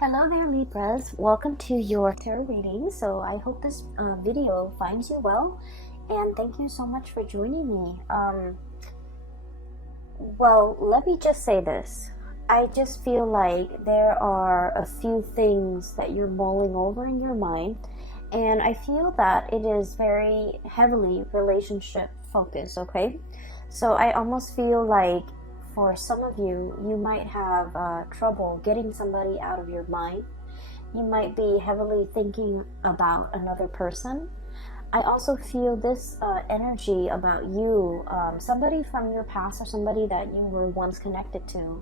Hello there, Libras. Welcome to your tarot reading. So I hope this video finds you well, and thank you so much for joining me. Well, let me just say this. I just feel like there are a few things that you're mulling over in your mind, and I feel that it is very heavily relationship focused, okay? So I almost feel like for some of you, you might have trouble getting somebody out of your mind. You might be heavily thinking about another person. I also feel this energy about you, somebody from your past or somebody that you were once connected to.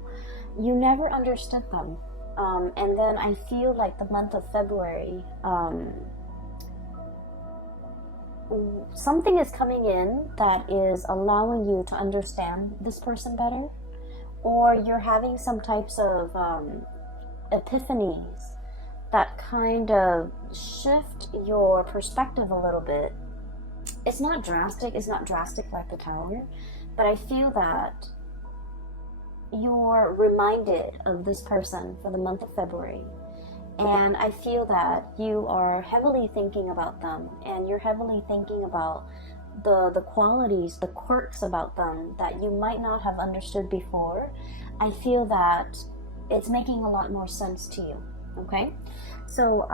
You never understood them. And then I feel like the month of February, something is coming in that is allowing you to understand this person better. Or you're having some types of epiphanies that kind of shift your perspective a little bit. It's not drastic like the Tower, but I feel that you're reminded of this person for the month of February. And I feel that you are heavily thinking about them, and you're heavily thinking about the qualities, the quirks about them that you might not have understood before. I feel that it's making a lot more sense to you, okay? So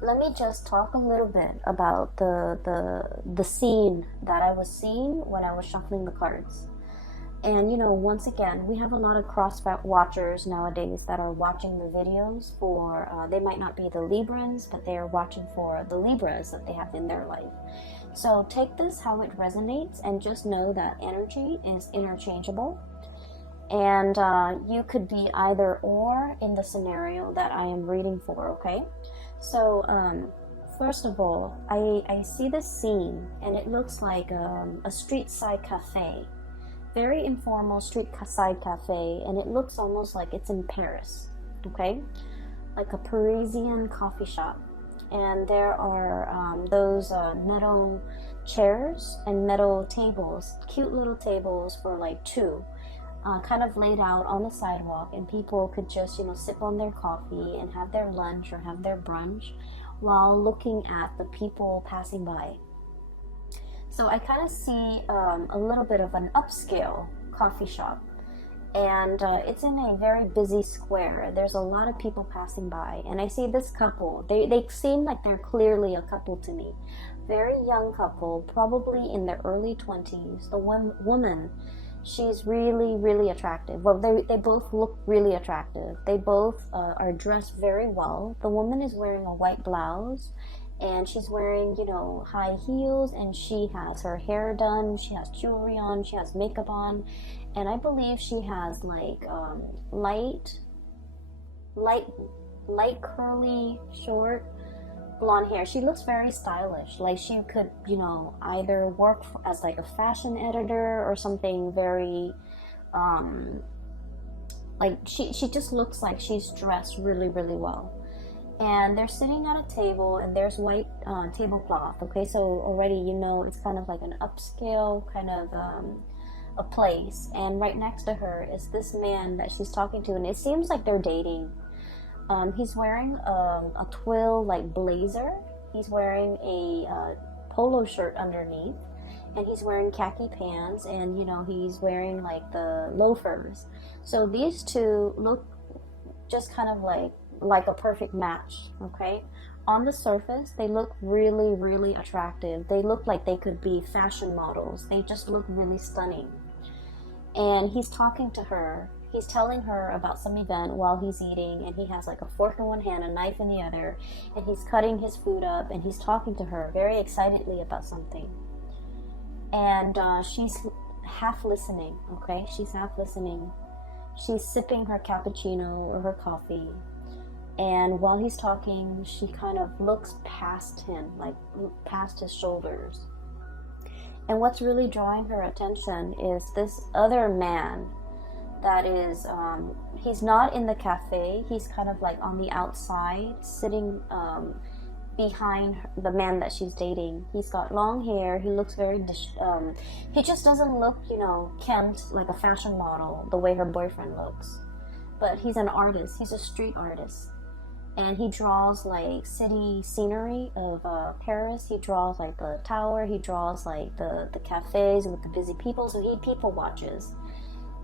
let me just talk a little bit about the scene that I was seeing when I was shuffling the cards. And once again, we have a lot of cross watchers nowadays that are watching the videos for, they might not be the Librans, but they are watching for the Libras that they have in their life. So take this how it resonates, and just know that energy is interchangeable. And you could be either or in the scenario that I am reading for, okay? So first of all, I see this scene, and it looks like a street side cafe. Very informal street side cafe, and it looks almost like it's in Paris, okay? Like a Parisian coffee shop. And there are those metal chairs and metal tables, cute little tables for like two, kind of laid out on the sidewalk, and people could just sip on their coffee and have their lunch or have their brunch while looking at the people passing by. So I kind of see a little bit of an upscale coffee shop, and it's in a very busy square. There's a lot of people passing by, and I see this couple. They seem like they're clearly a couple to me. Very young couple, probably in their early 20s. The one woman, she's really, really attractive. Well, they both look really attractive. They both are dressed very well. The woman is wearing a white blouse, and she's wearing, high heels, and she has her hair done, she has jewelry on, she has makeup on, and I believe she has like light curly, short, blonde hair. She looks very stylish, like she could, either work as like a fashion editor or something very, like she just looks like she's dressed really, really well. And they're sitting at a table, and there's white tablecloth, okay? So already it's kind of like an upscale kind of a place. And right next to her is this man that she's talking to, and it seems like they're dating. He's wearing a twill like blazer. He's wearing a polo shirt underneath, and he's wearing khaki pants, and he's wearing like the loafers. So these two look just kind of like a perfect match, okay? On the surface, they look really, really attractive. They look like they could be fashion models. They just look really stunning. And he's talking to her. He's telling her about some event while he's eating, and he has like a fork in one hand, a knife in the other, and he's cutting his food up, and he's talking to her very excitedly about something. And she's half listening, okay? She's half listening. She's sipping her cappuccino or her coffee. And while he's talking, she kind of looks past him, like past his shoulders. And what's really drawing her attention is this other man that is, he's not in the cafe. He's kind of like on the outside, sitting behind the man that she's dating. He's got long hair. He looks very, he just doesn't look, kempt like a fashion model the way her boyfriend looks. but he's an artist. He's a street artist. And he draws like city scenery of Paris. He draws like the tower. He draws like the cafes with the busy people. So he people watches.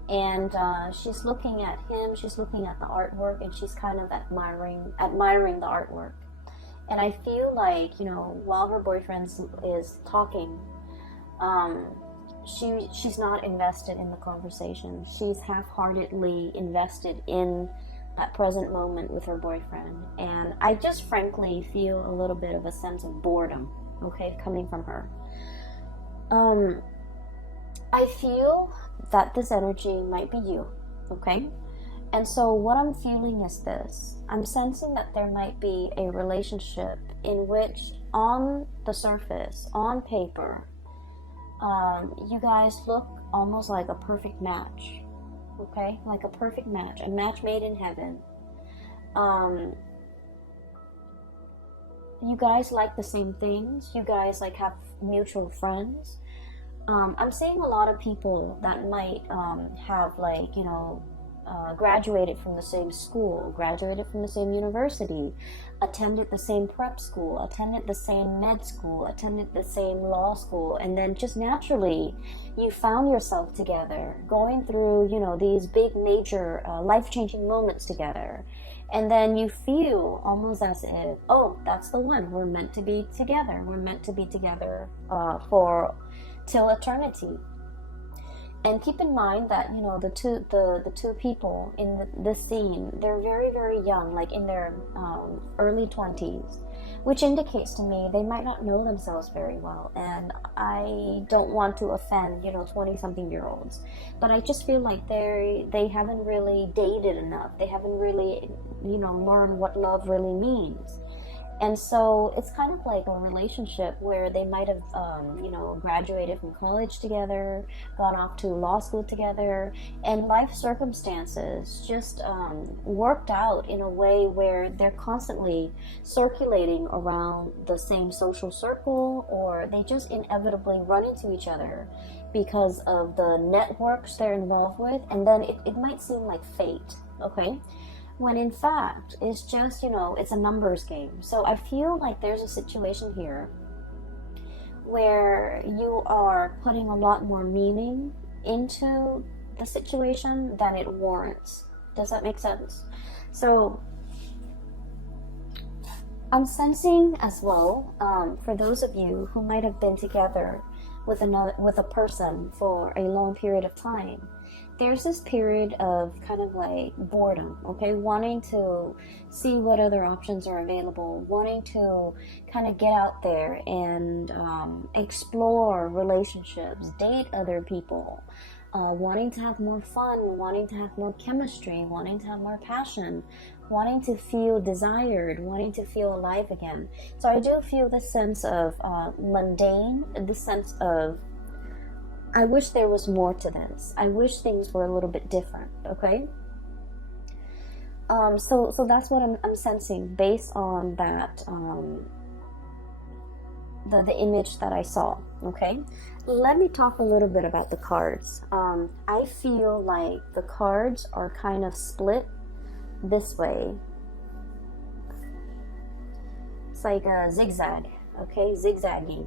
And she's looking at him. She's looking at the artwork, and she's kind of admiring the artwork. And I feel like, you know, while her boyfriend is talking, she's not invested in the conversation. She's half-heartedly invested in that present moment with her boyfriend. And I just frankly feel a little bit of a sense of boredom, okay, coming from her. I feel that this energy might be you, okay? And so what I'm feeling is this. I'm sensing that there might be a relationship in which, on the surface, on paper, you guys look almost like a perfect match, okay? Like a perfect match, a match made in heaven. You guys like the same things. You guys like have mutual friends. I'm seeing a lot of people that might have, like, you know, graduated from the same school, graduated from the same university, attended the same prep school, attended the same med school, attended the same law school, and then just naturally you found yourself together, going through, you know, these big major life-changing moments together. And then you feel almost as if, oh, that's the one. We're meant to be together. We're meant to be together for till eternity. And keep in mind that, you know, the two people in this scene, they're very, very young, like in their early 20s, which indicates to me they might not know themselves very well. And I don't want to offend, you know, 20-something-year-olds, but I just feel like they haven't really dated enough. They haven't really, you know, learned what love really means. And so it's kind of like a relationship where they might have, you know, graduated from college together, gone off to law school together, and life circumstances just worked out in a way where they're constantly circulating around the same social circle, or they just inevitably run into each other because of the networks they're involved with, and then it might seem like fate, okay? When in fact, it's just, you know, it's a numbers game. So I feel like there's a situation here where you are putting a lot more meaning into the situation than it warrants. Does that make sense? So I'm sensing as well, for those of you who might have been together with a person for a long period of time, there's this period of kind of like boredom, okay? Wanting to see what other options are available, wanting to kind of get out there and explore relationships, date other people, wanting to have more fun, wanting to have more chemistry, wanting to have more passion, wanting to feel desired, wanting to feel alive again. So I do feel this sense of mundane, this sense of, I wish there was more to this. I wish things were a little bit different, okay? So that's what I'm sensing based on that, the image that I saw, okay? Let me talk a little bit about the cards. I feel like the cards are kind of split this way. It's like a zigzag, okay? Zigzagging.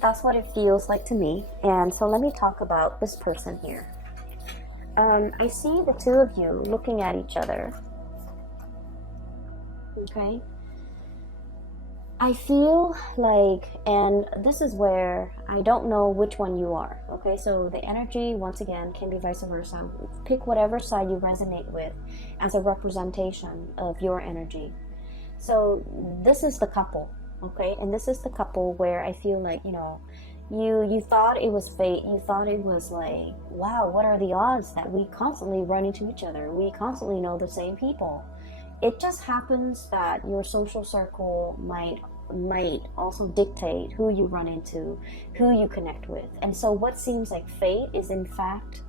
That's what it feels like to me. And so let me talk about this person here. I see the two of you looking at each other. Okay? I feel like, and this is where I don't know which one you are. Okay, so the energy, once again, can be vice versa. Pick whatever side you resonate with as a representation of your energy. So this is the couple. Okay, and this is the couple where I feel like, you know, you thought it was fate. You thought it was like, wow, what are the odds that we constantly run into each other? We constantly know the same people. It just happens that your social circle might also dictate who you run into, who you connect with. And so what seems like fate is in fact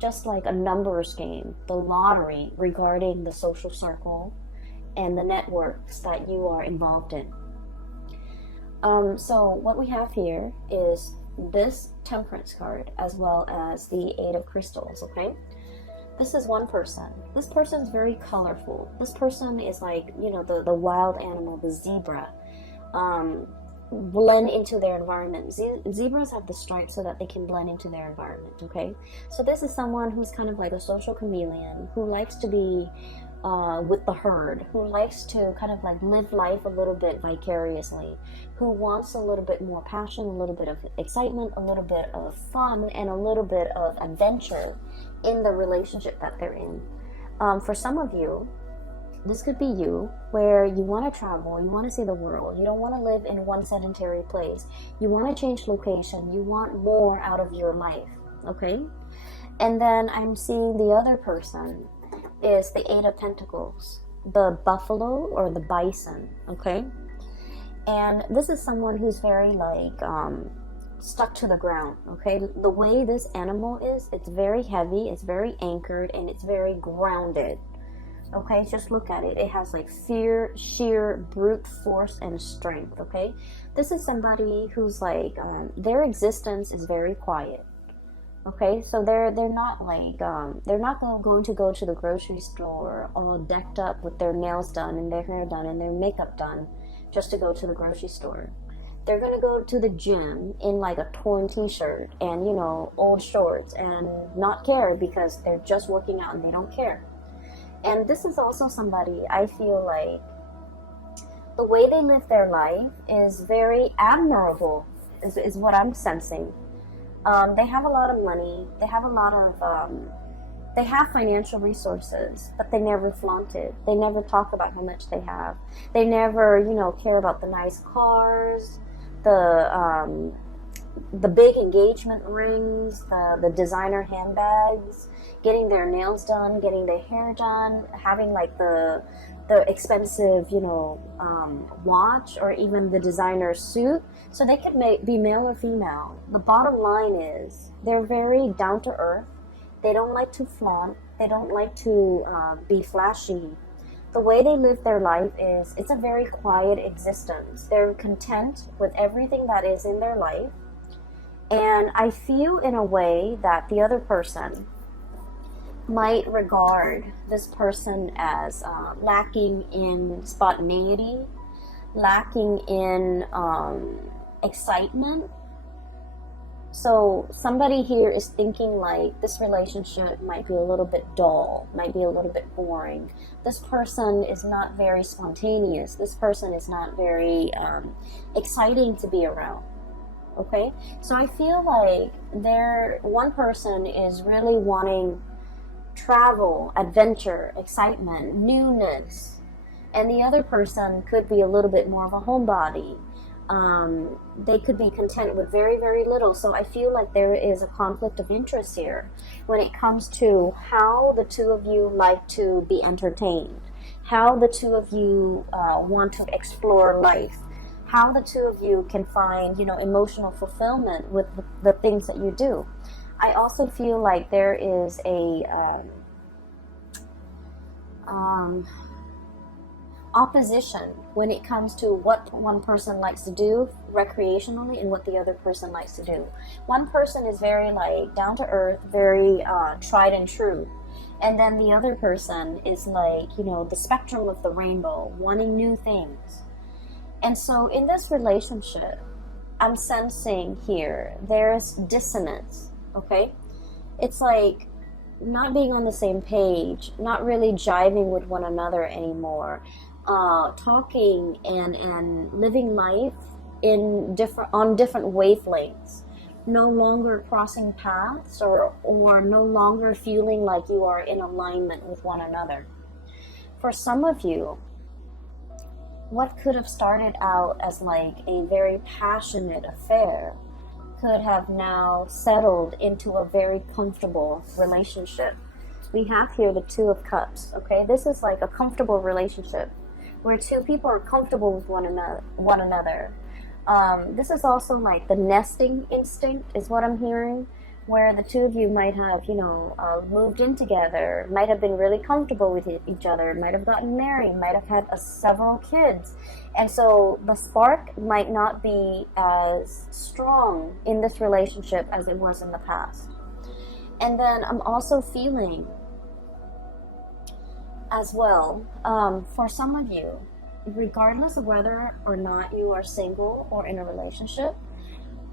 just like a numbers game, the lottery regarding the social circle and the networks that you are involved in. So what we have here is this Temperance card as well as the Eight of Crystals, okay? This is one person. This person is very colorful. This person is like, you know, the wild animal, the zebra. Blend into their environment. Zebras have the stripes so that they can blend into their environment, okay? So this is someone who's kind of like a social chameleon, who likes to be with the herd, who likes to kind of like live life a little bit vicariously, who wants a little bit more passion, a little bit of excitement, a little bit of fun, and a little bit of adventure in the relationship that they're in. For some of you, this could be you, where you want to travel, you want to see the world, you don't want to live in one sedentary place, you want to change location, you want more out of your life, okay? And then I'm seeing the other person is the Eight of Pentacles, the buffalo or the bison, okay? And this is someone who's very like stuck to the ground, okay? The way this animal is, it's very heavy, it's very anchored, and it's very grounded. Okay, just look at it. It has like fear, sheer brute force and strength. Okay, this is somebody who's like their existence is very quiet. Okay, so they're not like they're not going to go to the grocery store all decked up with their nails done and their hair done and their makeup done just to go to the grocery store. They're gonna go to the gym in like a torn t-shirt and, you know, old shorts and not care because they're just working out and they don't care. And this is also somebody, I feel like the way they live their life is very admirable, is what I'm sensing. They have a lot of money, they have a lot of, they have financial resources, but they never flaunt it. They never talk about how much they have. They never, you know, care about the nice cars, the big engagement rings, the designer handbags, getting their nails done, getting their hair done, having like the expensive, you know, watch or even the designer suit. So they could be male or female. The bottom line is they're very down to earth. They don't like to flaunt. They don't like to be flashy. The way they live their life is, it's a very quiet existence. They're content with everything that is in their life. And I feel in a way that the other person might regard this person as lacking in spontaneity, lacking in excitement. So somebody here is thinking like this relationship might be a little bit dull, might be a little bit boring. This person is not very spontaneous. This person is not very exciting to be around. Okay, so I feel like one person is really wanting travel, adventure, excitement, newness, and the other person could be a little bit more of a homebody. They could be content with very, very little. So I feel like there is a conflict of interest here when it comes to how the two of you like to be entertained, how the two of you want to explore life, how the two of you can find, you know, emotional fulfillment with the things that you do. I also feel like there is a opposition when it comes to what one person likes to do recreationally and what the other person likes to do. One person is very like down to earth, very tried and true. And then the other person is like, you know, the spectrum of the rainbow, wanting new things. And so in this relationship, I'm sensing here, there's dissonance, okay? It's like not being on the same page, not really jiving with one another anymore, talking and living life on different wavelengths, no longer crossing paths or no longer feeling like you are in alignment with one another. For some of you, what could have started out as like a very passionate affair could have now settled into a very comfortable relationship. We have here the Two of Cups, okay? This is like a comfortable relationship where two people are comfortable with one another. This is also like the nesting instinct is what I'm hearing, where the two of you might have, you know, moved in together, might have been really comfortable with each other, might have gotten married, might have had several kids. And so the spark might not be as strong in this relationship as it was in the past. And then I'm also feeling as well, for some of you, regardless of whether or not you are single or in a relationship,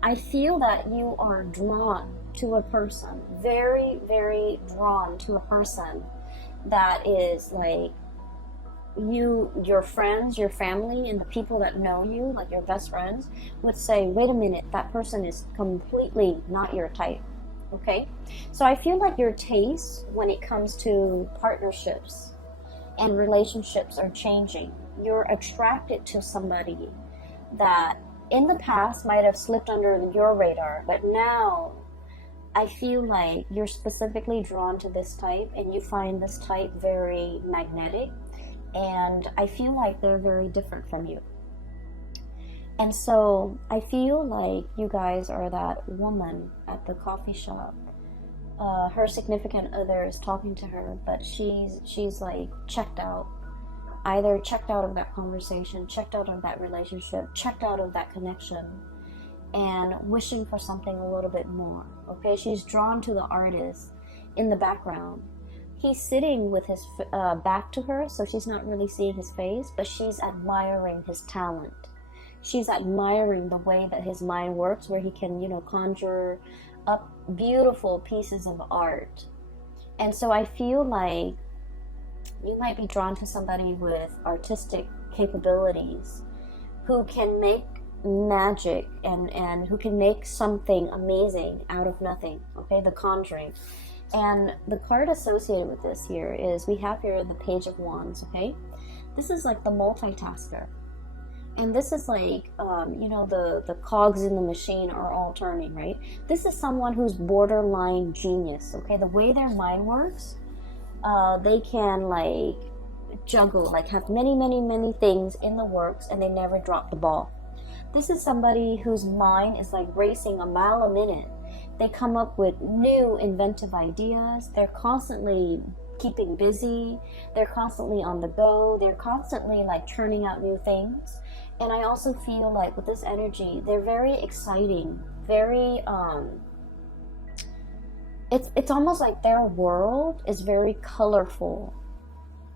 I feel that you are drawn to a person, very, very drawn to a person that is like your friends, your family, and the people that know you, like your best friends, would say, wait a minute, that person is completely not your type. Okay? So I feel like your tastes when it comes to partnerships and relationships are changing. You're attracted to somebody that in the past might have slipped under your radar, but now I feel like you're specifically drawn to this type and you find this type very magnetic, and I feel like they're very different from you. And so I feel like you guys are that woman at the coffee shop. Her significant other is talking to her, but she's like checked out. Either checked out of that conversation, checked out of that relationship, checked out of that connection, and wishing for something a little bit more. Okay, she's drawn to the artist in the background. He's sitting with his back to her, so she's not really seeing his face, but she's admiring his talent. She's admiring the way that his mind works, where he can, conjure up beautiful pieces of art. And so I feel like you might be drawn to somebody with artistic capabilities who can make magic and who can make something amazing out of nothing. Okay, the Conjuring. And the card associated with this here is, we have here the Page of Wands. Okay, this is like the multitasker. And this is like, the cogs in the machine are all turning, right? This is someone who's borderline genius, okay? The way their mind works, they can like juggle, like have many, many, many things in the works, and they never drop the ball. This is somebody whose mind is like racing a mile a minute. They come up with new inventive ideas. They're constantly keeping busy. They're constantly on the go. They're constantly like churning out new things. And I also feel like with this energy, they're very exciting, very it's almost like their world is very colorful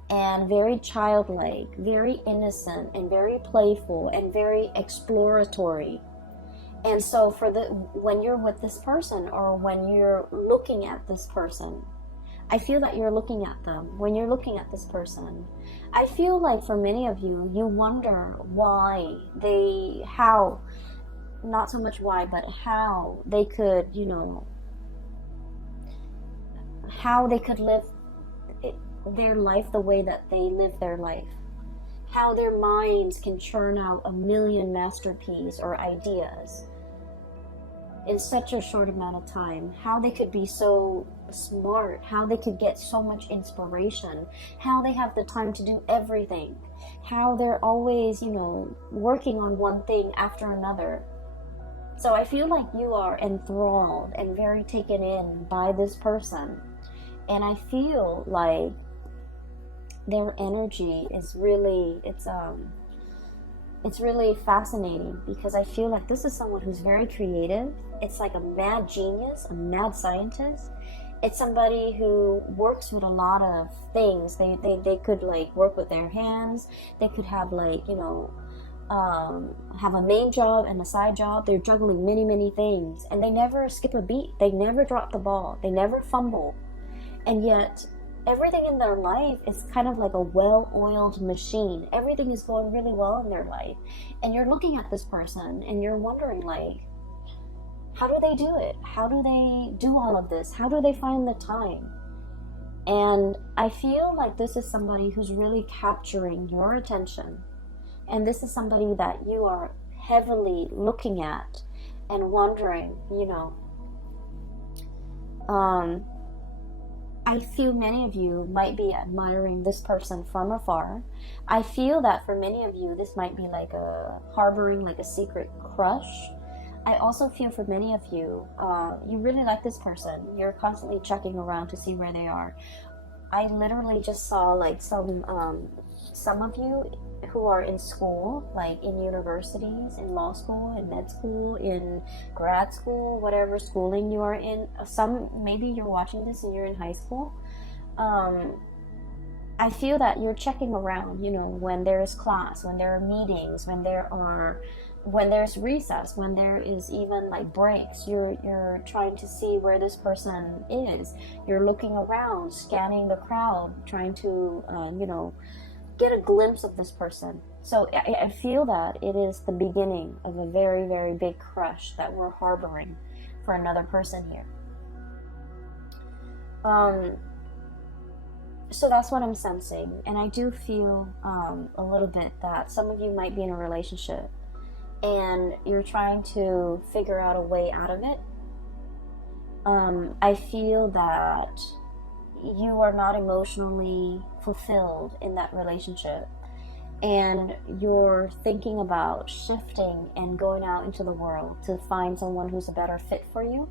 and very childlike, very innocent and very playful and very exploratory. And so when you're with this person, or when you're looking at this person, I feel that you're looking at them. When you're looking at this person, I feel like for many of you, you wonder how, not so much why, but how they could, how they could live their life the way that they live their life. How their minds can churn out a million masterpieces or ideas in such a short amount of time. How they could be so smart, how they could get so much inspiration, how they have the time to do everything, how they're always, working on one thing after another. So I feel like you are enthralled and very taken in by this person. And I feel like their energy is really, it's really fascinating, because I feel like this is someone who's very creative. It's like a mad genius, a mad scientist. It's somebody who works with a lot of things. They could like work with their hands. They could have like, have a main job and a side job. They're juggling many, many things, and they never skip a beat. They never drop the ball. They never fumble. And yet everything in their life is kind of like a well-oiled machine. Everything is going really well in their life. And you're looking at this person and you're wondering, like, how do they do it? How do they do all of this? How do they find the time? And I feel like this is somebody who's really capturing your attention. And this is somebody that you are heavily looking at and wondering, I feel many of you might be admiring this person from afar. I feel that for many of you, this might be like harboring like a secret crush. I also feel for many of you, you really like this person. You're constantly checking around to see where they are. I literally just saw like some of you who are in school, like in universities, in law school, in med school, in grad school, whatever schooling you are in. Maybe you're watching this and you're in high school. I feel that you're checking around, you know, when there's class, when there are meetings, when there's recess, when there is even like breaks. You're trying to see where this person is. You're looking around, scanning the crowd, trying to you know, get a glimpse of this person. So I feel that it is the beginning of a very, very big crush that we're harboring for another person here. So that's what I'm sensing, and I do feel a little bit that some of you might be in a relationship and you're trying to figure out a way out of it. I feel that you are not emotionally fulfilled in that relationship, and you're thinking about shifting and going out into the world to find someone who's a better fit for you.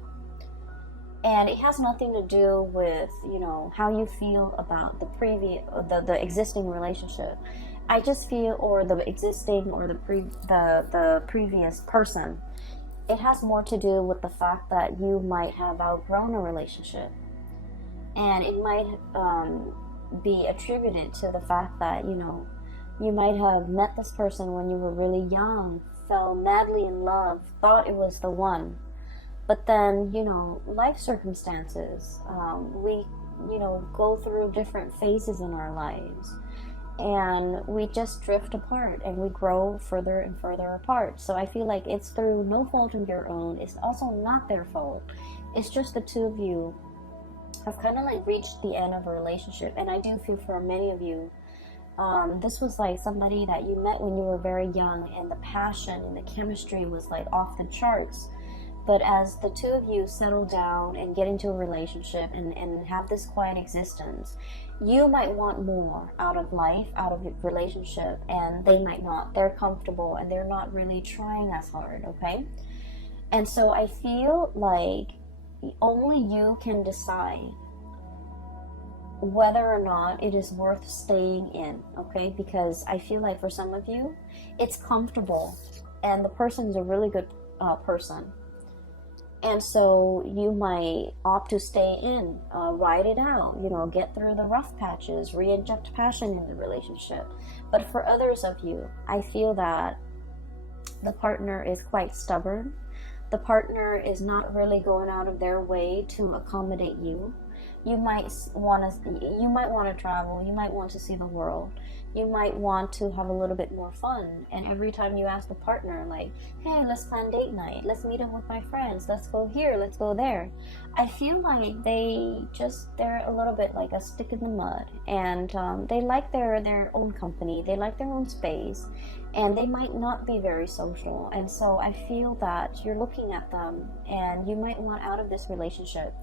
And it has nothing to do with, you know, how you feel about the existing relationship. I just feel, or the existing, or the previous person. It has more to do with the fact that you might have outgrown a relationship, and it might be attributed to the fact that, you know, you might have met this person when you were really young, fell madly in love, thought it was the one. But then, you know, life circumstances, we, you know, go through different phases in our lives, and we just drift apart and we grow further and further apart. So I feel like it's through no fault of your own. It's also not their fault. It's just the two of you have kind of like reached the end of a relationship. And I do feel for many of you, this was like somebody that you met when you were very young, and the passion and the chemistry was like off the charts. But as the two of you settle down and get into a relationship and have this quiet existence, you might want more out of life, out of a relationship, and they might not. They're comfortable and they're not really trying as hard, okay? And so I feel like only you can decide whether or not it is worth staying in, okay? Because I feel like for some of you, it's comfortable and the person's a really good person. And so you might opt to stay in, ride it out, you know, get through the rough patches, re-inject passion in the relationship. But for others of you, I feel that the partner is quite stubborn. The partner is not really going out of their way to accommodate you. You might want to travel. You might want to see the world. You might want to have a little bit more fun. And every time you ask the partner, like, hey, let's plan date night. Let's meet up with my friends. Let's go here. Let's go there. I feel like they're a little bit like a stick in the mud. And they like their own company. They like their own space. And they might not be very social. And so I feel that you're looking at them and you might want out of this relationship,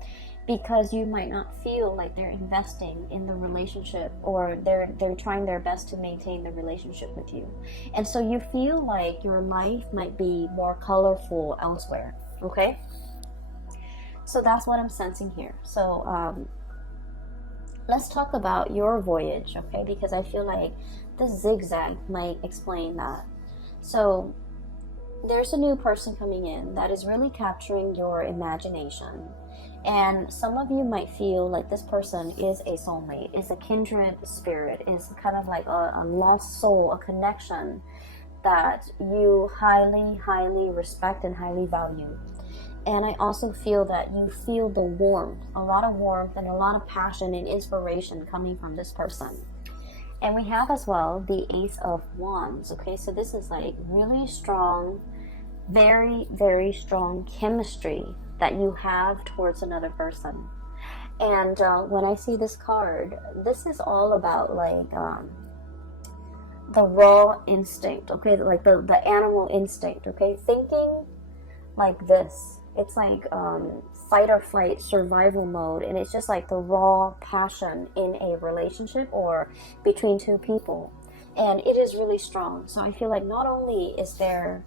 because you might not feel like they're investing in the relationship, or they're trying their best to maintain the relationship with you. And so you feel like your life might be more colorful elsewhere, okay? So that's what I'm sensing here. So let's talk about your voyage, okay? Because I feel like the zigzag might explain that. So there's a new person coming in that is really capturing your imagination. And some of you might feel like this person is a soulmate, is a kindred spirit, is kind of like a lost soul, a connection that you highly, highly respect and highly value. And I also feel that you feel the warmth, a lot of warmth and a lot of passion and inspiration coming from this person. And we have as well the Ace of Wands, okay? So this is like really strong, very, very strong chemistry that you have towards another person. And when I see this card, this is all about like the raw instinct, okay? Like the animal instinct, okay? Thinking like this. It's like fight or flight survival mode, and it's just like the raw passion in a relationship or between two people. And it is really strong. So I feel like not only is there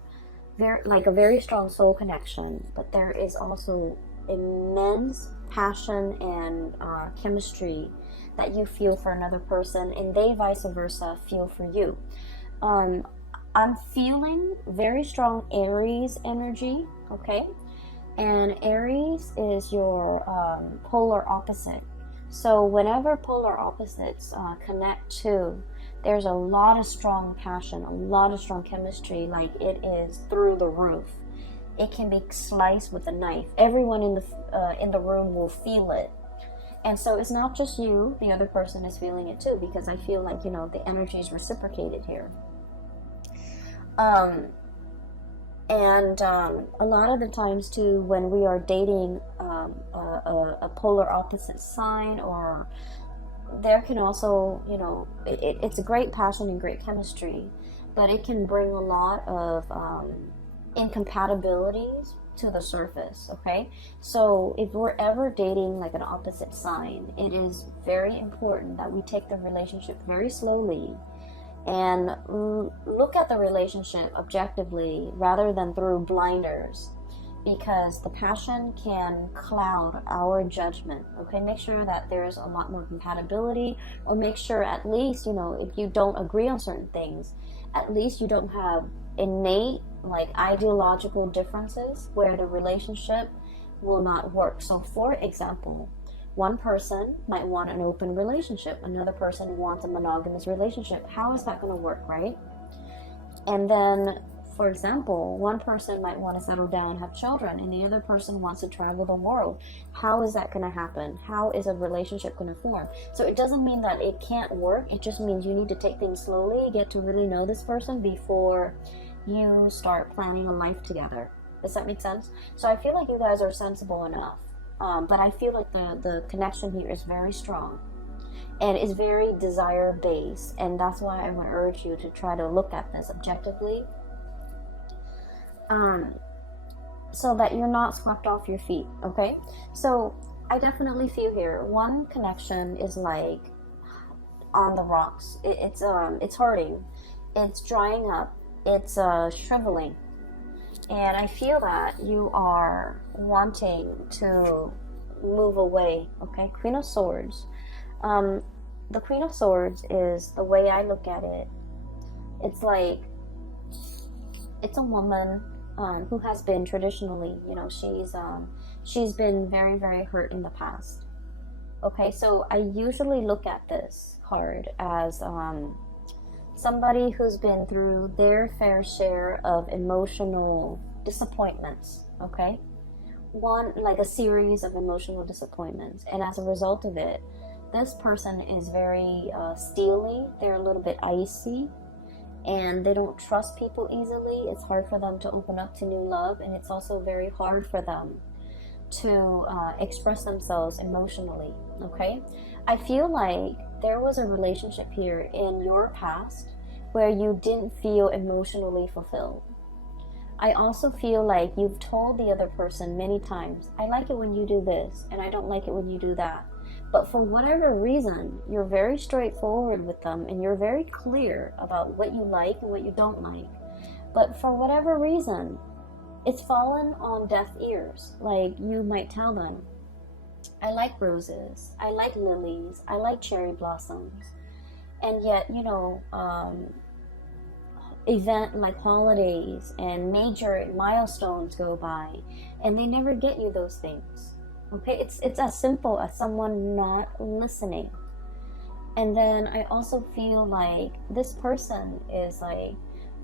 like a very strong soul connection, but there is also immense passion and chemistry that you feel for another person, and they vice versa feel for you. I'm feeling very strong Aries energy, okay? And Aries is your polar opposite. So whenever polar opposites connect to, there's a lot of strong passion, a lot of strong chemistry, like it is through the roof. It can be sliced with a knife. Everyone in the room will feel it. And so it's not just you, the other person is feeling it too, because I feel like, you know, the energy is reciprocated here. A lot of the times too, when we are dating a polar opposite sign, or there can also, you know, it's a great passion and great chemistry, but it can bring a lot of incompatibilities to the surface, okay? So if we're ever dating like an opposite sign, it is very important that we take the relationship very slowly and look at the relationship objectively rather than through blinders, because the passion can cloud our judgment, okay? Make sure that there's a lot more compatibility, or make sure at least, you know, if you don't agree on certain things, at least you don't have innate like ideological differences where the relationship will not work. So for example, one person might want an open relationship, another person wants a monogamous relationship. How is that going to work, right? And then, for example, one person might want to settle down, have children, and the other person wants to travel the world. How is that going to happen? How is a relationship going to form? So it doesn't mean that it can't work. It just means you need to take things slowly, get to really know this person before you start planning a life together. Does that make sense? So I feel like you guys are sensible enough. But I feel like the connection here is very strong. And it's very desire-based. And that's why I would urge you to try to look at this objectively. So that you're not swept off your feet, okay? So I definitely feel here, one connection is like on the rocks. It's hurting. It's drying up. It's shriveling. And I feel that you are wanting to move away, okay? Queen of Swords. The Queen of Swords is, the way I look at it, it's like, it's a woman who has been traditionally, you know, she's been very, very hurt in the past. Okay, so I usually look at this card as somebody who's been through their fair share of emotional disappointments, okay? Like a series of emotional disappointments. And as a result of it, this person is very steely. They're a little bit icy, and they don't trust people easily. It's hard for them to open up to new love, and it's also very hard for them to express themselves emotionally, okay? I feel like there was a relationship here in your past where you didn't feel emotionally fulfilled. I also feel like you've told the other person many times, I like it when you do this, and I don't like it when you do that. But for whatever reason, you're very straightforward with them, and you're very clear about what you like and what you don't like. But for whatever reason, it's fallen on deaf ears. Like, you might tell them, I like roses, I like lilies, I like cherry blossoms. And yet, you know, event like holidays and major milestones go by, and they never get you those things. Okay, it's as simple as someone not listening. And then I also feel like this person is like,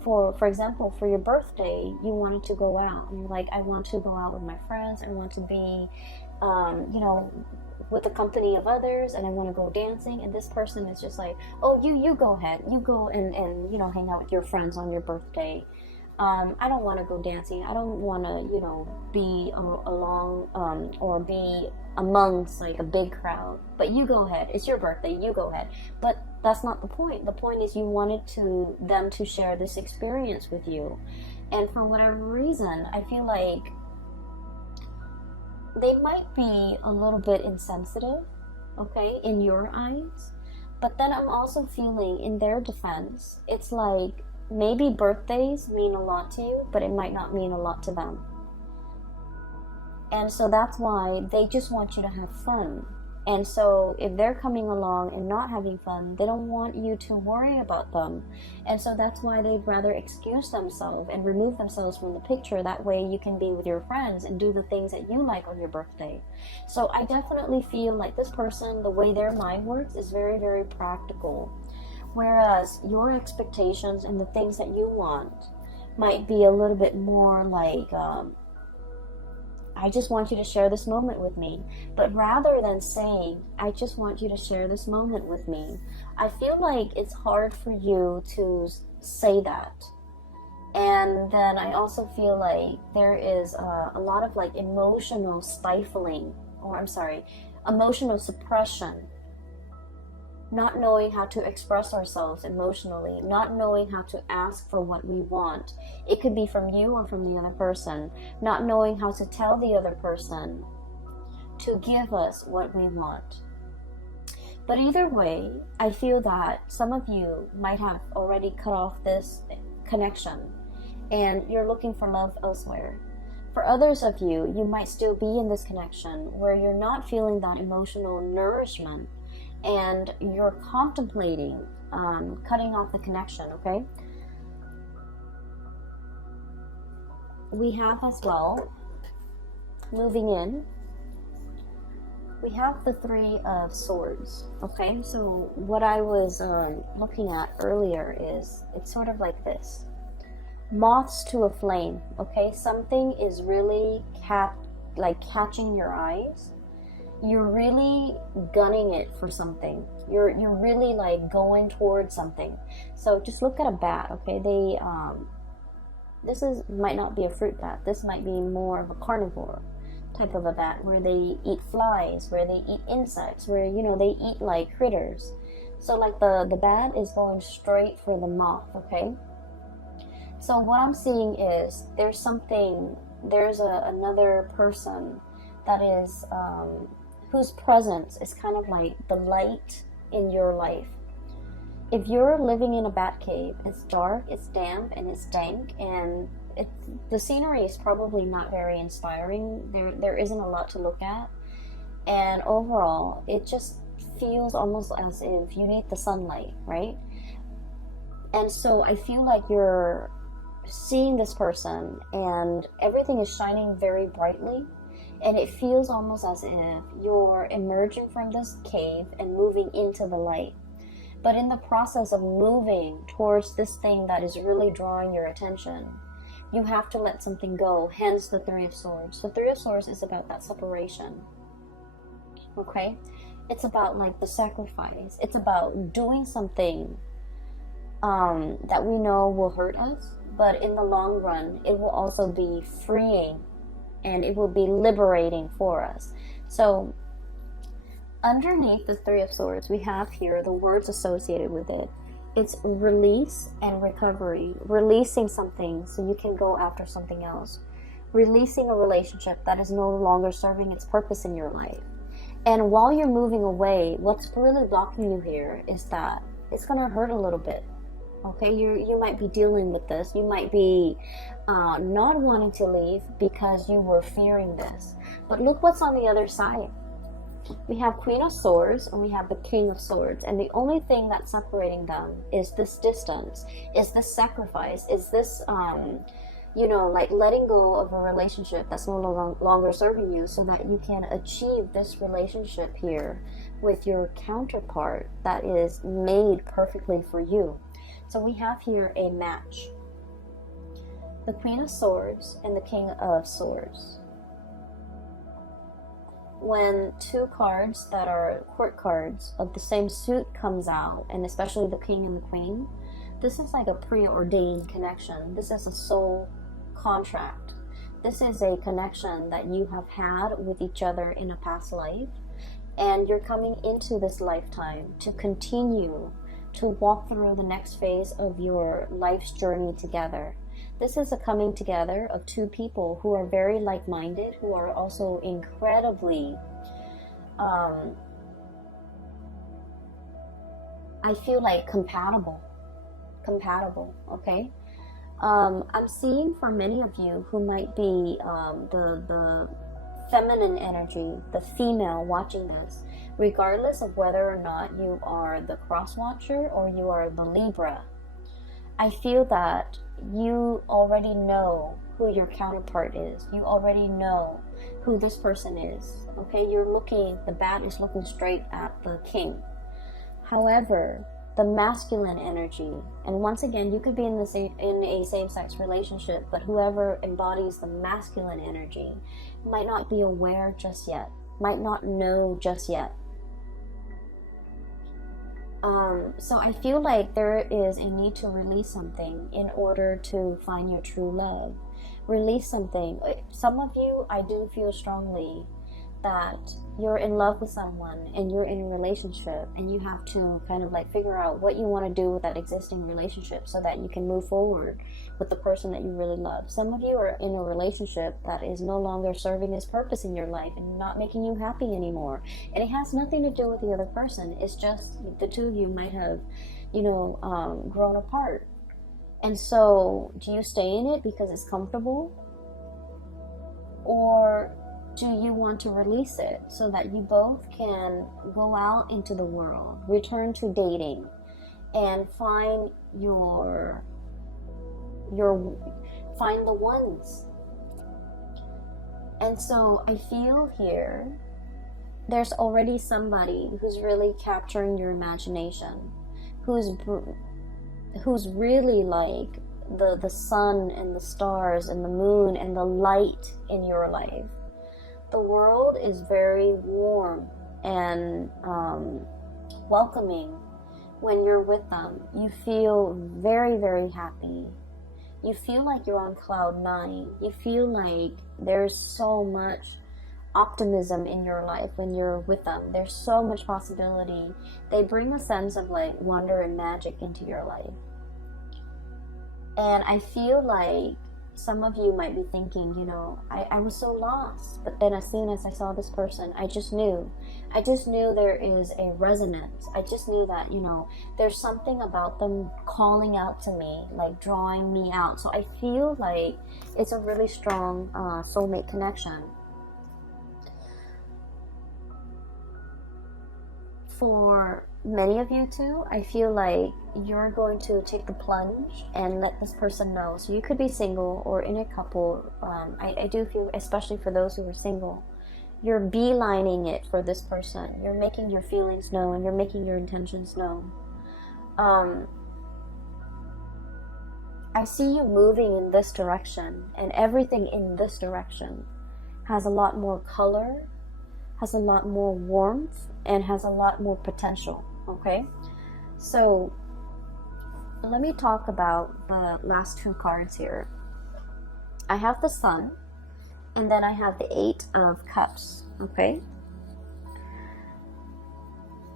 for example, for your birthday, you wanted to go out, and you're like, I want to go out with my friends, I want to be you know, with the company of others, and I want to go dancing. And this person is just like, oh, you go ahead, you go and you know, hang out with your friends on your birthday. I don't want to go dancing. I don't want to, you know, be along or be amongst like a big crowd. But you go ahead. It's your birthday. You go ahead. But that's not the point. The point is you wanted them to share this experience with you. And for whatever reason, I feel like they might be a little bit insensitive, okay, in your eyes. But then I'm also feeling, in their defense, it's like, maybe birthdays mean a lot to you, but it might not mean a lot to them. And so that's why they just want you to have fun. And so if they're coming along and not having fun, they don't want you to worry about them. And so that's why they'd rather excuse themselves and remove themselves from the picture. That way you can be with your friends and do the things that you like on your birthday. So I definitely feel like this person, the way their mind works is very, very practical. Whereas your expectations and the things that you want might be a little bit more like, I just want you to share this moment with me. But rather than saying, I just want you to share this moment with me, I feel like it's hard for you to say that. And then I also feel like there is a lot of like emotional stifling, or I'm sorry, emotional suppression. Not knowing how to express ourselves emotionally, not knowing how to ask for what we want. It could be from you or from the other person. Not knowing how to tell the other person to give us what we want. But either way, I feel that some of you might have already cut off this connection and you're looking for love elsewhere. For others of you, you might still be in this connection where you're not feeling that emotional nourishment and you're contemplating cutting off the connection, okay? We have as well, moving in, we have the Three of Swords, okay? So what I was looking at earlier is, it's sort of like this. Moths to a flame, okay? Something is really catching your eyes. You're really gunning it for something. You're really like going towards something. So just look at a bat, okay? This might not be a fruit bat. This might be more of a carnivore type of a bat, where they eat flies, where they eat insects, where they eat like critters. So like the bat is going straight for the moth, okay? So what I'm seeing is there's another person that is whose presence is kind of like the light in your life. If you're living in a bat cave, it's dark, it's damp, and it's dank, and the scenery is probably not very inspiring. There isn't a lot to look at, and overall, it just feels almost as if you need the sunlight, right? And so I feel like you're seeing this person, and everything is shining very brightly. And it feels almost as if you're emerging from this cave and moving into the light. But in the process of moving towards this thing that is really drawing your attention, you have to let something go, hence the Three of Swords. The Three of Swords is about that separation, okay? It's about like the sacrifice. It's about doing something that we know will hurt us, but in the long run, it will also be freeing and it will be liberating for us. So underneath the Three of Swords, we have here the words associated with it. It's release and recovery. Releasing something so you can go after something else. Releasing a relationship that is no longer serving its purpose in your life. And while you're moving away, what's really blocking you here is that it's going to hurt a little bit. Okay, you might be dealing with this. You might be not wanting to leave because you were fearing this. But look what's on the other side. We have Queen of Swords and we have the King of Swords. And the only thing that's separating them is this distance, is this sacrifice, is this, like letting go of a relationship that's no longer serving you so that you can achieve this relationship here with your counterpart that is made perfectly for you. So we have here a match. The Queen of Swords and the King of Swords. When two cards that are court cards of the same suit comes out, and especially the King and the Queen, this is like a preordained connection. This is a soul contract. This is a connection that you have had with each other in a past life, and you're coming into this lifetime to continue to walk through the next phase of your life's journey together. This is a coming together of two people who are very like-minded, who are also incredibly, I feel like compatible, okay? I'm seeing for many of you who might be the feminine energy, the female watching this, regardless of whether or not you are the cross watcher or you are the Libra, I feel that you already know who your counterpart is. You already know who this person is. Okay, the bat is looking straight at the king. However, the masculine energy, and once again, you could be in a same-sex relationship, but whoever embodies the masculine energy might not be aware just yet, might not know just yet. So I feel like there is a need to release something in order to find your true love. Release something. Some of you, I do feel strongly that you're in love with someone and you're in a relationship, and you have to kind of like figure out what you want to do with that existing relationship so that you can move forward with the person that you really love. Some of you are in a relationship that is no longer serving its purpose in your life and not making you happy anymore, and it has nothing to do with the other person. It's just the two of you might have, grown apart. And so do you stay in it because it's comfortable, or do you want to release it so that you both can go out into the world, return to dating, and find find the ones? And so I feel here there's already somebody who's really capturing your imagination, who's really like the sun and the stars and the moon and the light in your life. The world is very warm and welcoming when you're with them. You feel very, very happy. You feel like you're on cloud 9. You feel like there's so much optimism in your life when you're with them. There's so much possibility. They bring a sense of like wonder and magic into your life. And I feel like some of you might be thinking, I was so lost, but then as soon as I saw this person, I just knew there is a resonance. I just knew that, there's something about them calling out to me, like drawing me out. So I feel like it's a really strong soulmate connection. For many of you too, I feel like you're going to take the plunge and let this person know. So you could be single or in a couple. I do feel, especially for those who are single, you're beelining it for this person. You're making your feelings known. You're making your intentions known. I see you moving in this direction, and everything in this direction has a lot more color, has a lot more warmth, and has a lot more potential. Okay, so let me talk about the last two cards here. I have the Sun, and then I have the 8 of Cups. Okay,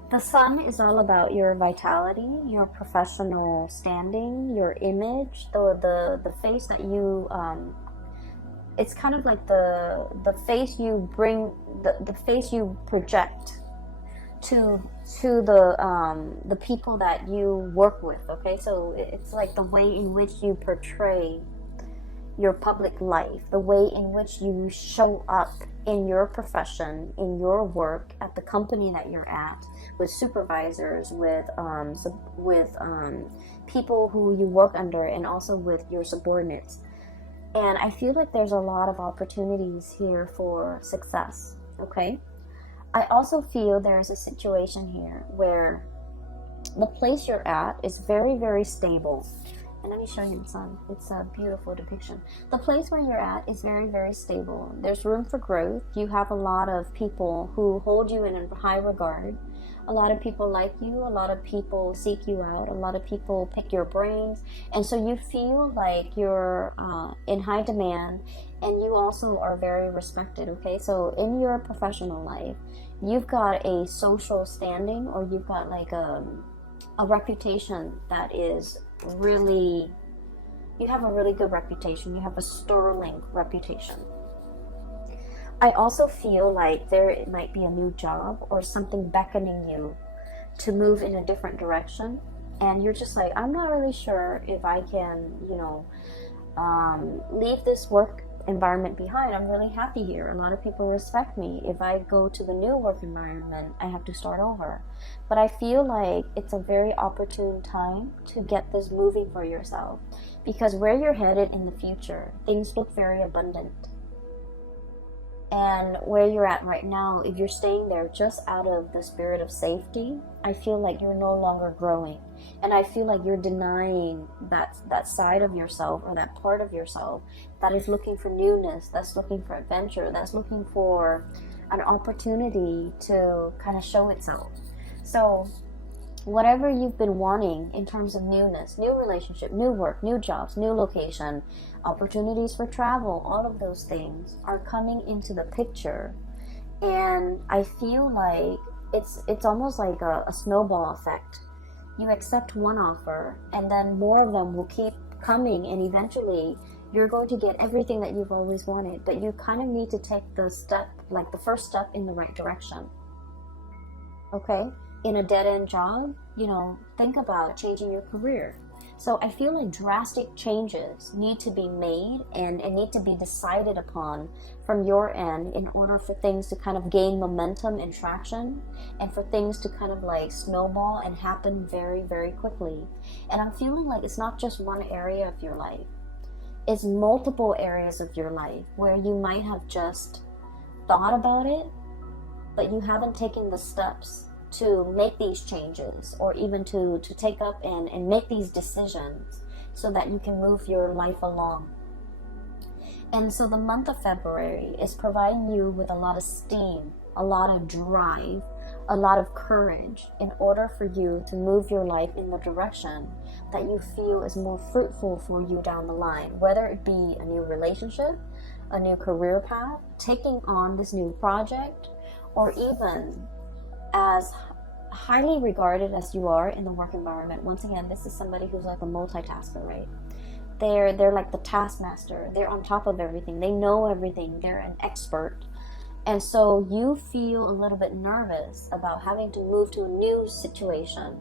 the Sun is all about your vitality, your professional standing, your image, the face that you it's kind of like the face you bring, the face you project to the people that you work with. Okay, so it's like the way in which you portray your public life, the way in which you show up in your profession, in your work, at the company that you're at, with supervisors, with people who you work under, and also with your subordinates. And I feel like there's a lot of opportunities here for success. Okay, I also feel there's a situation here where the place you're at is very, very stable. And let me show you the Sun. It's a beautiful depiction. The place where you're at is very, very stable. There's room for growth. You have a lot of people who hold you in a high regard. A lot of people like you. A lot of people seek you out. A lot of people pick your brains. And so you feel like you're in high demand, and you also are very respected. Okay, so in your professional life, you've got a social standing, or you've got like a reputation that is really, you have a really good reputation. You have a sterling reputation. I also feel like there might be a new job or something beckoning you to move in a different direction, and you're just like, I'm not really sure if I can, leave this work environment behind, I'm really happy here. A lot of people respect me. If I go to the new work environment, I have to start over. But I feel like it's a very opportune time to get this moving for yourself, because where you're headed in the future, things look very abundant. And where you're at right now, if you're staying there just out of the spirit of safety, I feel like you're no longer growing. And I feel like you're denying that side of yourself, or that part of yourself that is looking for newness, that's looking for adventure, that's looking for an opportunity to kind of show itself. So whatever you've been wanting in terms of newness, new relationship, new work, new jobs, new location, opportunities for travel, all of those things are coming into the picture. And I feel like it's almost like a snowball effect. You accept one offer, and then more of them will keep coming, and eventually you're going to get everything that you've always wanted. But you kind of need to take the step, like the first step in the right direction. Okay? In a dead-end job, think about changing your career. So I feel like drastic changes need to be made and need to be decided upon from your end in order for things to kind of gain momentum and traction, and for things to kind of like snowball and happen very, very quickly. And I'm feeling like it's not just one area of your life. It's multiple areas of your life where you might have just thought about it, but you haven't taken the steps to make these changes, or even to take up and make these decisions so that you can move your life along. And so the month of February is providing you with a lot of steam, a lot of drive, a lot of courage in order for you to move your life in the direction that you feel is more fruitful for you down the line, whether it be a new relationship, a new career path, taking on this new project, or even as highly regarded as you are in the work environment. Once again, this is somebody who's like a multitasker, right? They're like the taskmaster. They're on top of everything. They know everything. They're an expert. And so you feel a little bit nervous about having to move to a new situation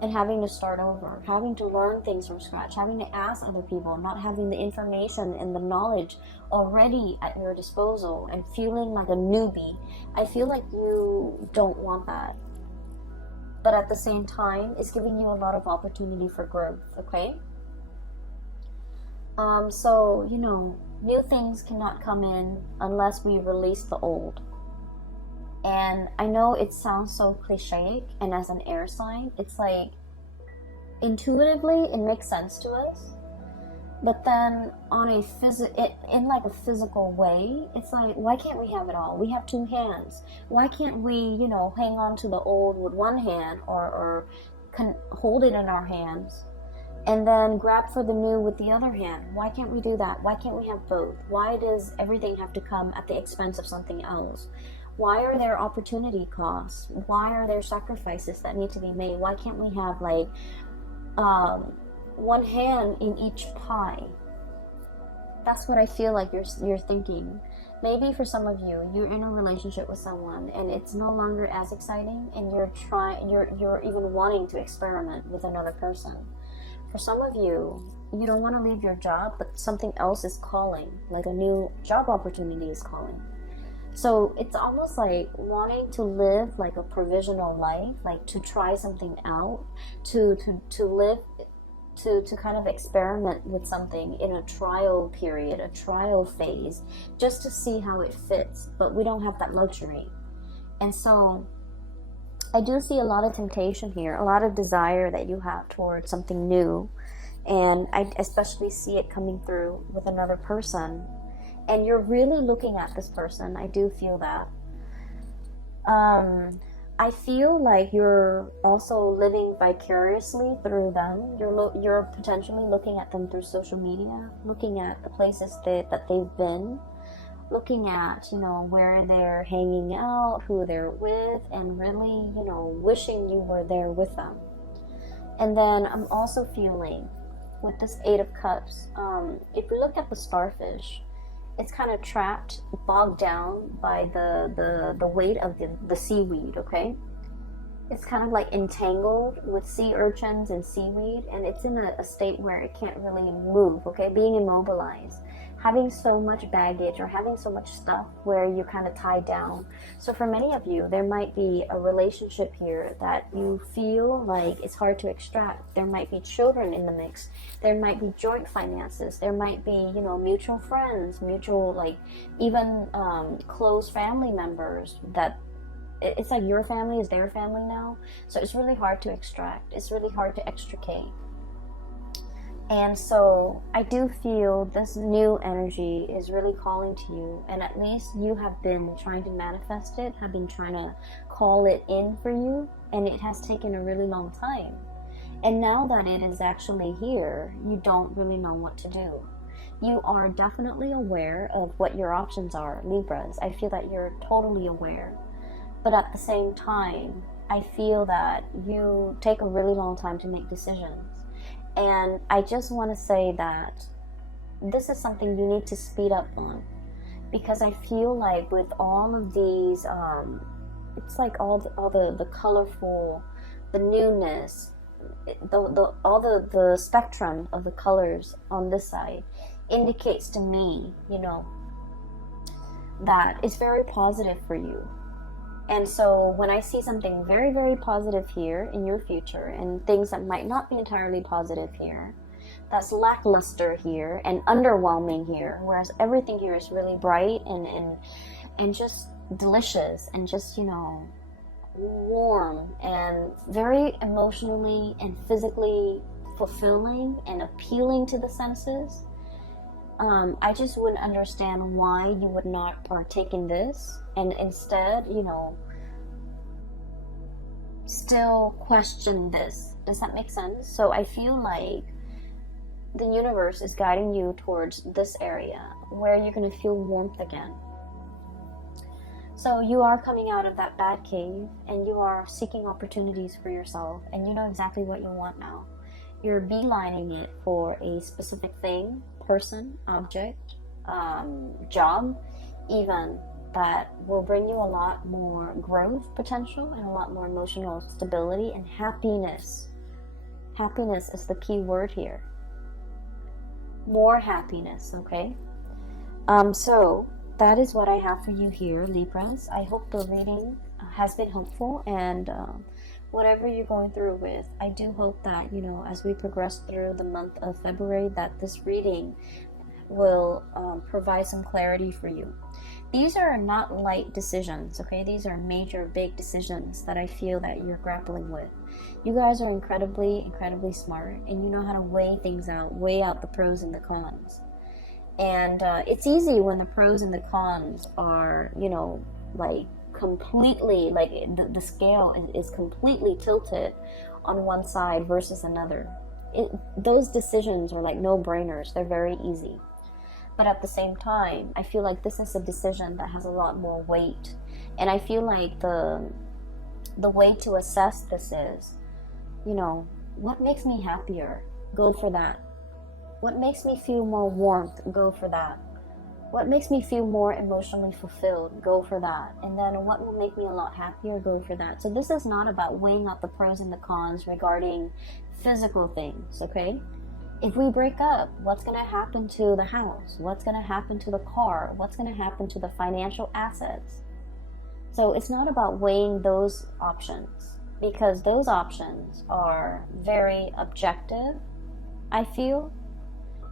and having to start over, having to learn things from scratch, having to ask other people, not having the information and the knowledge already at your disposal, and feeling like a newbie. I feel like you don't want that. But at the same time, it's giving you a lot of opportunity for growth, okay? So, new things cannot come in unless we release the old. And I know it sounds so cliche, and as an air sign, it's like, intuitively, it makes sense to us. But then on a physical way, it's like, why can't we have it all? We have two hands. Why can't we, hang on to the old with one hand, or hold it in our hands, and then grab for the new with the other hand? Why can't we do that? Why can't we have both? Why does everything have to come at the expense of something else? Why are there opportunity costs? Why are there sacrifices that need to be made? Why can't we have like one hand in each pie? That's what I feel like you're thinking. Maybe for some of you, you're in a relationship with someone and it's no longer as exciting, and you're even wanting to experiment with another person. For some of you, you don't want to leave your job, but something else is calling, like a new job opportunity is calling. So it's almost like wanting to live like a provisional life, like to try something out, to live, to kind of experiment with something in a trial period, a trial phase, just to see how it fits. But we don't have that luxury. And so I do see a lot of temptation here, a lot of desire that you have towards something new. And I especially see it coming through with another person. And you're really looking at this person. I do feel that. I feel like you're also living vicariously through them. You're potentially looking at them through social media, looking at the places that they've been, looking at, where they're hanging out, who they're with, and really, wishing you were there with them. And then I'm also feeling, with this 8 of Cups, if you look at the starfish, it's kind of trapped, bogged down by the weight of the seaweed, okay? It's kind of like entangled with sea urchins and seaweed, and it's in a state where it can't really move, okay? Being immobilized. having so much baggage or having so much stuff where you're kind of tied down. So for many of you, there might be a relationship here that you feel like it's hard to extract. There might be children in the mix. There might be joint finances. There might be, you know, mutual friends, mutual, like, even close family members that it's like your family is their family now. So it's really hard to extract. It's really hard to extricate. And so I do feel this new energy is really calling to you, and at least you have been trying to manifest it, have been trying to call it in for you, and it has taken a really long time. And now that it is actually here, you don't really know what to do. You are definitely aware of what your options are, Libras. I feel that you're totally aware. But at the same time, I feel that you take a really long time to make decisions. And I just want to say that this is something you need to speed up on, because I feel like with all of these, it's like all the colorful, the newness, all the spectrum of the colors on this side indicates to me, you know, that it's very positive for you. And so when I see something very, very positive here in your future, and things that might not be entirely positive here, that's lackluster here and underwhelming here, whereas everything here is really bright and just delicious and just, you know, warm and very emotionally and physically fulfilling and appealing to the senses, I just wouldn't understand why you would not partake in this and instead, you know, still question this. Does that make sense? So I feel like the universe is guiding you towards this area where you're going to feel warmth again. So you are coming out of that bad cave and you are seeking opportunities for yourself, and you know exactly what you want now. You're beelining it for a specific thing, person, object, job, even, that will bring you a lot more growth potential and a lot more emotional stability and happiness. Happiness is the key word here. More happiness, okay? So that is what I have for you here, Libras. I hope the reading has been helpful, and whatever you're going through with, I do hope that, you know, as we progress through the month of February, that this reading will provide some clarity for you. These are not light decisions, okay? These are major, big decisions that I feel that you're grappling with. You guys are incredibly, incredibly smart, and you know how to weigh things out, weigh out the pros and the cons. And it's easy when the pros and the cons are, you know, like completely, like the scale is completely tilted on one side versus another. Those decisions are like no-brainers. They're very easy. But at the same time, I feel like this is a decision that has a lot more weight. And I feel like the way to assess this is, you know, what makes me happier? Go for that. What makes me feel more warmth? Go for that. What makes me feel more emotionally fulfilled? Go for that. And then what will make me a lot happier? Go for that. So this is not about weighing out the pros and the cons regarding physical things, okay? If we break up, what's going to happen to the house? What's going to happen to the car? What's going to happen to the financial assets? So it's not about weighing those options, because those options are very objective, I feel.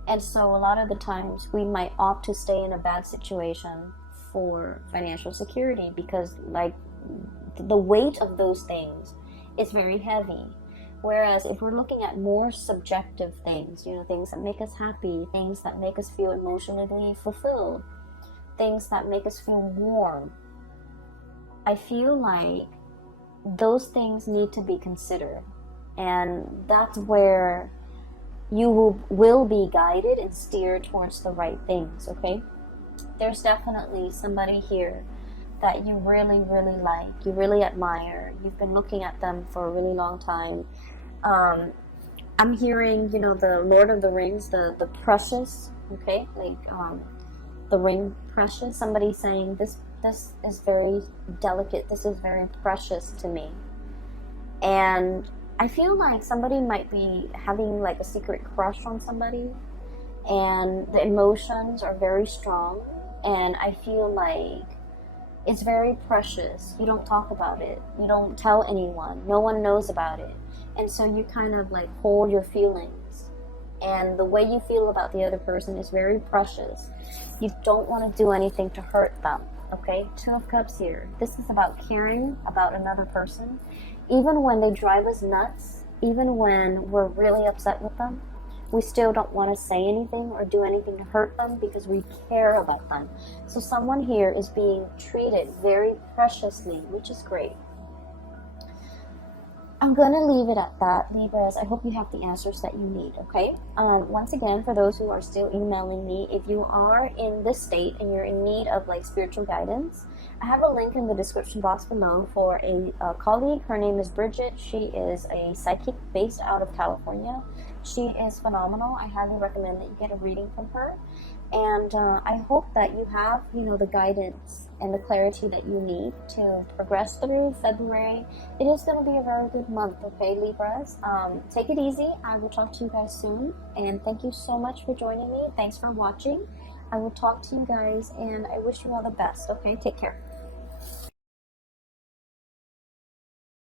And so a lot of the times we might opt to stay in a bad situation for financial security, because like the weight of those things is very heavy. Whereas if we're looking at more subjective things, you know, things that make us happy, things that make us feel emotionally fulfilled, things that make us feel warm, I feel like those things need to be considered. And that's where you will be guided and steered towards the right things, okay? There's definitely somebody here that you really, really like, you really admire. You've been looking at them for a really long time. I'm hearing, you know, the Lord of the Rings, the precious, okay? Like, the ring precious. Somebody saying, this is very delicate, this is very precious to me. And I feel like somebody might be having like a secret crush on somebody, and the emotions are very strong, and I feel like it's very precious. You don't talk about it. You don't tell anyone. No one knows about it. And so you kind of like hold your feelings. And the way you feel about the other person is very precious. You don't want to do anything to hurt them. Okay? Two of Cups here. This is about caring about another person. Even when they drive us nuts, even when we're really upset with them, we still don't want to say anything or do anything to hurt them because we care about them. So someone here is being treated very preciously, which is great. I'm going to leave it at that, Libras. I hope you have the answers that you need, okay? Once again, for those who are still emailing me, if you are in this state and you're in need of like spiritual guidance, I have a link in the description box below for a colleague. Her name is Bridget. She is a psychic based out of California. She is phenomenal. I highly recommend that you get a reading from her. And I hope that you have, the guidance and the clarity that you need to progress through February. It is going to be a very good month, okay, Libras? Take it easy. I will talk to you guys soon. And thank you so much for joining me. Thanks for watching. I will talk to you guys, and I wish you all the best, okay? Take care.